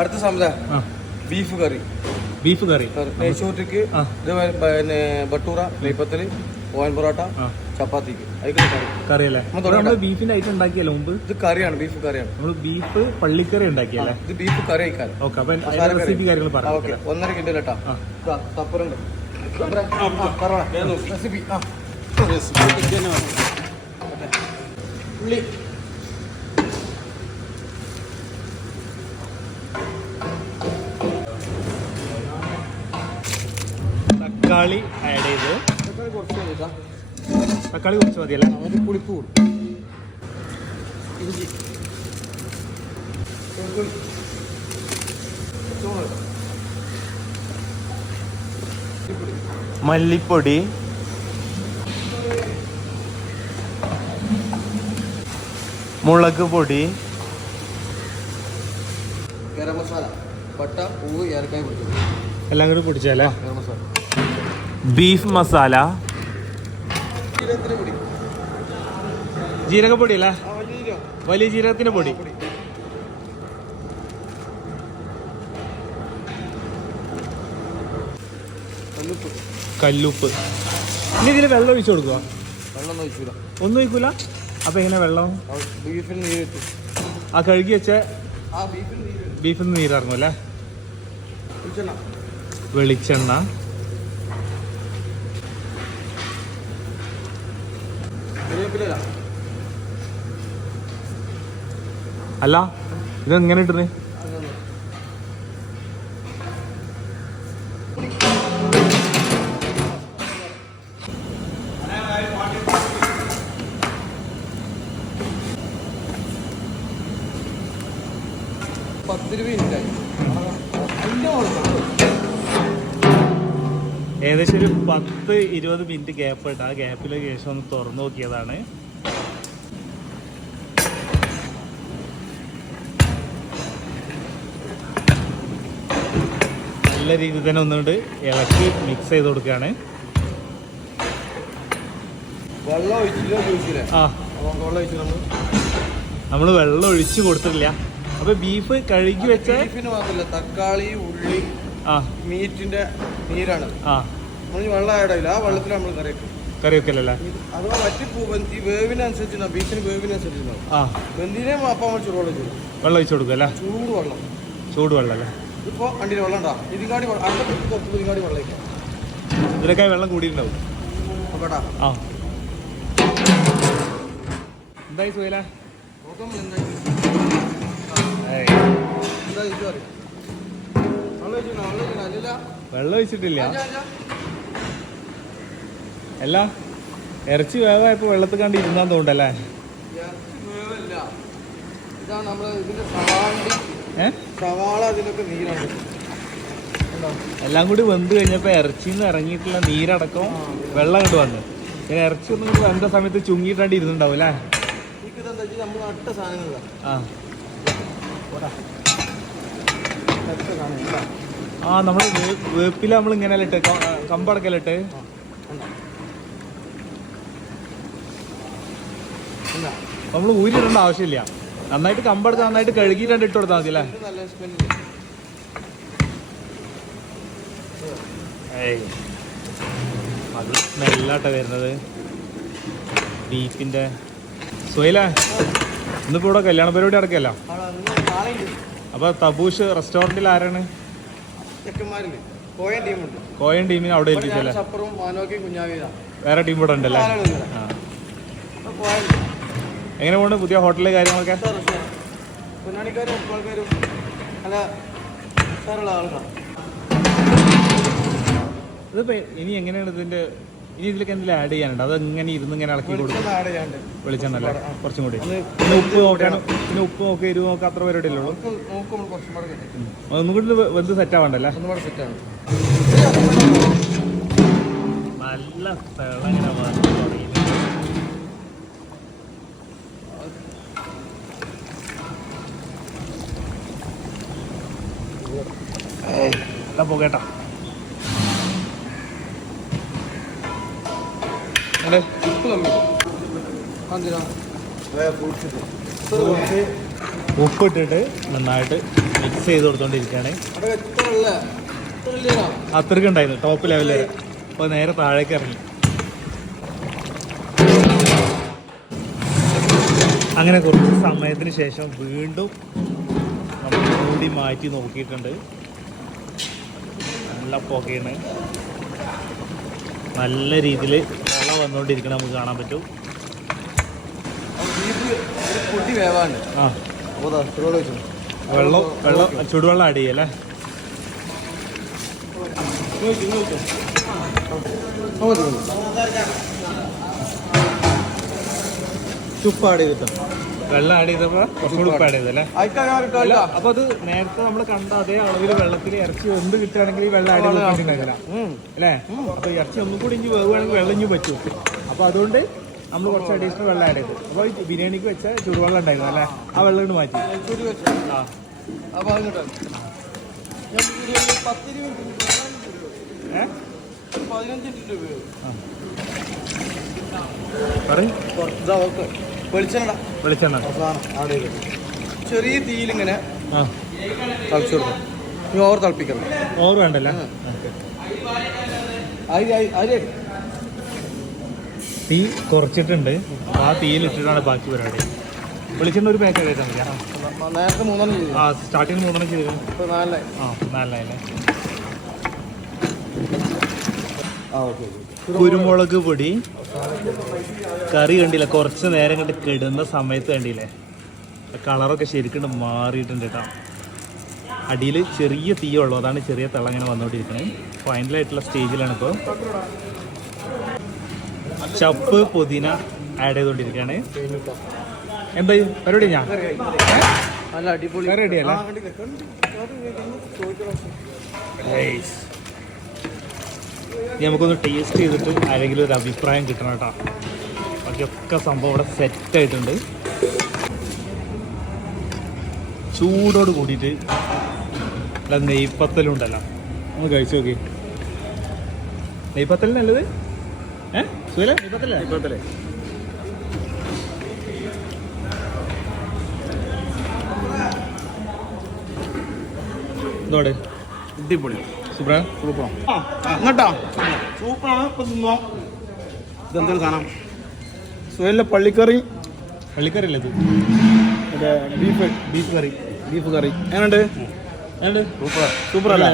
അടുത്ത സംഭവം beef curry. Beef കറി. ഇതേമാതിരി പിന്നെ ബട്ടൂറ നെയ്പ്പത്തൽ ഓയൻ പൊറോട്ട ചപ്പാത്തിക്ക്. ബീഫിന്റെ ഐറ്റം ഉണ്ടാക്കിയല്ലോ മുമ്പ്? ഇത് കറിയാണ് ബീഫ് കറിയാണ്. നമ്മൾ ബീഫ് പള്ളിക്കറി ഉണ്ടാക്കിയല്ലേ? ഇത് ബീഫ് കറി ഓക്കെ അപ്പൊ. റെസിപ്പി കാര്യങ്ങൾ പറയാം ഒന്നര കിലോ കേട്ടാ. തപ്പറുണ്ട് റെസിപ്പി. ആ. ഉള്ളി തക്കാളി ആഡ് ചെയ്ത്. തക്കാളി കുറച്ച് മതി അല്ലേ തക്കാളി കുറച്ച് മതിയല്ലേ? പുളിപ്പ് കൂടും ഇഞ്ചി. മല്ലിപ്പൊടി. മുളക് പൊടി. ഗരം മസാല. പട്ട പൂവ് ഏലക്കായ പൊടിച്ചത്. എല്ലാം കൂടി പൊടിച്ചല്ലേ ഗരം മസാല. ബീഫ് മസാല. ജീരകപ്പൊടി അല്ലേ? വലിയ ജീരകത്തിന്റെ പൊടി. കല്ലുപ്പ്. ഇനി ഇതിൽ വെള്ളം ഒഴിച്ചു കൊടുക്കുക വെള്ളം ഒന്നും ഒഴിക്കൂല? അപ്പൊ എങ്ങനെ വെള്ളം? ബീഫിൽ നീര് ആ കഴുകി വെച്ച നീര് ബീഫിൽ അല്ലേ? വെളിച്ചെണ്ണ വെളിച്ചെണ്ണ കരിവേപ്പില അല്ല ഇതെങ്ങനെ പത്ത് രൂപ ഉണ്ടായി അതിന്റെ ഏകദേശം ഒരു പത്ത് ഇരുപത് മിനിറ്റ് ഗ്യാപ്പ് ഇട്ട് ആ ഗ്യാപ്പിൽ ശേഷം ഒന്ന് തുറന്നു നോക്കിയതാണ്. നല്ല രീതിയിൽ തന്നെ ഒന്നുകൊണ്ട് ഇളക്കി മിക്സ് ചെയ്ത് കൊടുക്കുകയാണ്. നമ്മൾ വെള്ളം ഒഴിച്ച് കൊടുത്തിട്ടില്ല. അപ്പൊ ബീഫ് കഴുകി വെച്ച ബീഫിന് മാത്രമല്ല തക്കാളി ഉള്ളി മീറ്റിന്റെ നീരാണ്. നമ്മൾ വെള്ളം ആ വെള്ളത്തിൽ നമ്മൾ കറി വെക്കും കറി വെക്കലല്ലേ അഥവാ വറ്റിപ്പൂ ഈ വേവിനനുസരിച്ച് ബീഫിന് വേവിനനുസരിച്ചുണ്ടാവും വെന്തിനെ അപ്പം നമ്മൾ ചൂടുവെള്ളം ചെയ്യും. വെള്ളം ഒഴിച്ച് കൊടുക്കും അല്ലേ? ചൂട് വെള്ളം. ചൂട് വെള്ളം അല്ലേ ഇപ്പോൾ വണ്ടിയിൽ വെള്ളം ഉണ്ടാവും ഇതിങ്ങാടി അടുത്ത കുറച്ച് ഇതിങ്ങാടി വെള്ളം വയ്ക്കാം ഇതിനൊക്കെ വെള്ളം കൂടിയിട്ടുണ്ടാവും. അപ്പടാ ആ. എന്തായി സുഖല എന്തായി? എന്താ എന്താ അറിയാം വെള്ളം ഒഴിച്ചിട്ടില്ല. അല്ല, ഇറച്ചി വേവായപ്പോ വെള്ളത്തിൽ കണ്ട് ഇരുന്നാൻ തോണ്ടല്ലേ ഇറച്ചി? എല്ലാം കൂടി വെന്ത് കഴിഞ്ഞപ്പോ ഇറച്ചിന്ന് ഇറങ്ങിയിട്ടുള്ള നീരടക്കം വെള്ളം കണ്ടു വന്നു. പിന്നെ ഇറച്ചി ഒന്നും കൂടി വെന്ത സമയത്ത് ചുങ്ങിയിട്ടാണ്ട് ഇരുന്നുണ്ടാവും അല്ലേ? ആ. ആ നമ്മൾ വേപ്പില നമ്മൾ ഇങ്ങനെ ഇട്ട് കമ്പടക്കലിട്ട് നമ്മൾ ഊരിടേണ്ട ആവശ്യമില്ല. നന്നായിട്ട് കമ്പടത്ത് നന്നായിട്ട് കഴുകിയിട്ടാണ് ഇട്ട് കൊടുത്താൽ മതി അല്ലേ അത് സ്മെല്ലാട്ട വരുന്നത്. ബീഫിന്റെ. സുഹൈല ഇന്നിപ്പോ ഇവിടെ കല്യാണ പരിപാടി അടക്കല്ല അപ്പൊ തബൂഷ് റെസ്റ്റോറന്റിൽ ആരാണ്? കോയൻ ടീമുണ്ട്. കോയൻ ടീമിന് അവിടെ ഏൽപ്പിച്ചല്ലേ? സപ്പറും വേറെ ടീം ഇവിടെ ഉണ്ടല്ലേ? എങ്ങനെ പോണ്? പുതിയ ഹോട്ടലിലെ കാര്യങ്ങളൊക്കെ? പൊന്നാണിക്കാരും ഉപ്പാൾക്കാരും അല്ല സാറുള്ള ഇതിപ്പോ ഇനി എങ്ങനെയാണ് ഇതിന്റെ ഇനി ഇതിലേക്ക് എന്തെങ്കിലും ആഡ് ചെയ്യാനുണ്ട്? അത് എങ്ങനെ ഇരുന്ന് ഇങ്ങനെ ഇളക്കി കൊടുക്കും? വെളിച്ചെണ്ണ ആഡ് ചെയ്യാണ്ട്. വെളിച്ചെണ്ണ അല്ലേ? കുറച്ചും കൂടി. പിന്നെ ഉപ്പ് നോക്കണം പിന്നെ ഉപ്പ് നോക്കുക എരിവ് നോക്കുക അത്ര പരിപാടി ഉള്ളൂ ഒന്നും കൂടി വെന്ത് സെറ്റ് ആവണ്ടല്ലേ? നല്ല ഇങ്ങനെ. നല്ല പുകേട്ടാ. അല്ലേ ഉപ്പ് കമ്മി ഉപ്പിട്ടിട്ട് നന്നായിട്ട് മിക്സ് ചെയ്ത് കൊടുത്തോണ്ടിരിക്കുകയാണ് അത്രയ്ക്ക് ഉണ്ടായിരുന്നു ടോപ്പ് ലെവലിൽ വരെ. അപ്പോൾ നേരെ താഴേക്ക് ഇറങ്ങി. അങ്ങനെ കുറച്ച് സമയത്തിന് ശേഷം വീണ്ടും നമ്മൾ കൂടി മാറ്റി നോക്കിയിട്ടുണ്ട്. നല്ല പുകയാണ്. നല്ല രീതിയിൽ വന്നുകൊണ്ടിരിക്കണം നമുക്ക് കാണാൻ പറ്റും ആ വെള്ളം വെള്ളം ചുടുവെള്ളം ആഡ് ചെയ്യല്ലേ ചുപ്പാടി ചെയ്തിട്ട് വെള്ളം ആഡ് ചെയ്തപ്പോൾ കുറച്ചുകൂടി ഉപ്പ് ആഡ് ചെയ്തല്ലേ? അപ്പൊ അത് നേരത്തെ നമ്മൾ കണ്ട അതേ അളവിൽ വെള്ളത്തിൽ ഇറച്ചി എന്ത് കിട്ടുകയാണെങ്കിൽ ഈ വെള്ളം ആഡ് ചെയ്തിട്ടുണ്ടാകില്ല അല്ലേ? അപ്പൊ ഇറച്ചി ഒന്നും കൂടി ഇഞ്ചി വേവുകയാണെങ്കിൽ വെള്ളം ഇഞ്ചി പറ്റും. അപ്പൊ അതുകൊണ്ട് നമ്മൾ കുറച്ച് അഡീഷണൽ വെള്ളം ആഡ് ചെയ്തു. അപ്പൊ ബിരിയാണിക്ക് വെച്ച ചുടുവെള്ളം ഉണ്ടായിരുന്നു അല്ലേ? ആ വെള്ളം കൊണ്ട് മാറ്റി. പറഞ്ഞു പതിനഞ്ച് പറയും. ഓക്കെ. വെളിച്ചെണ്ണ. വെളിച്ചെണ്ണ. ചെറിയ തീയിലിങ്ങനെ തിളച്ചു കൊടുക്കും ഇനി ഓവർ തിളപ്പിക്കണം. ഓവർ വേണ്ടല്ല? തീ കുറച്ചിട്ടുണ്ട്. ആ തീയിലിട്ടിട്ടാണ് ബാക്കി പരിപാടി. വെളിച്ചെണ്ണ ഒരു പാക്ക് ആയിട്ട്. നേരത്തെ മൂന്നെണ്ണം ആ സ്റ്റാർട്ടിങ് മൂന്നെണ്ണം ചെയ്തു. നാലായി ആ നാലായില്ലേ കുരുമുളക് പൊടി കറി കണ്ടില്ല? കുറച്ച് നേരം കണ്ട് കിടുന്ന സമയത്ത് കണ്ടില്ലേ? കളറൊക്കെ ശരിക്കും മാറിയിട്ടുണ്ട് കേട്ടോ. അടിയിൽ ചെറിയ തീയുള്ളൂ. അതാണ് ചെറിയ തിള ഇങ്ങനെ വന്നുകൊണ്ടിരിക്കുന്നത് ഫൈനലായിട്ടുള്ള സ്റ്റേജിലാണ് ഇപ്പോൾ ചപ്പ് പുതിന ആഡ് ചെയ്തുകൊണ്ടിരിക്കുകയാണ് എന്തായി പരിപാടി ഞാൻ നല്ല അടിപൊളി. കറി ready അല്ലേ? ആ, കണ്ടില്ലേ? കണ്ട്. കറി ready. ഒന്ന് ചോദിക്കണം. ഇനി നമുക്കൊന്ന് ടേസ്റ്റ് ചെയ്തിട്ട് ആരെങ്കിലും ഒരു അഭിപ്രായം കിട്ടണം കേട്ടോ. ബാക്കിയൊക്കെ സംഭവം ഇവിടെ സെറ്റ് ആയിട്ടുണ്ട്. ചൂടോട് കൂടിയിട്ട് അല്ല നെയ്പ്പത്തലും ഉണ്ടല്ലോ. ഒന്ന് കഴിച്ചു നോക്കി. നെയ്പ്പത്തൽ നല്ലത്? ഏ? സുഖല നെയ്പ്പത്തല്ലേ നെയ്പ്പത്തലേ എന്തോടെ അടിപൊളി. സുബ്ര സൂപ്പറാ. അങ്ങട്ടാ സൂപ്പറാണ്. ഇപ്പൊ തിന്നോ. ഇതെന്തൊരു സാധനം സുഹേലിലെ പള്ളിക്കറി. പള്ളിക്കറി അല്ലേ ഇത് beef. Beef curry. Beef curry. എങ്ങനെയുണ്ട്? സൂപ്പറാ. സൂപ്പറല്ലേ?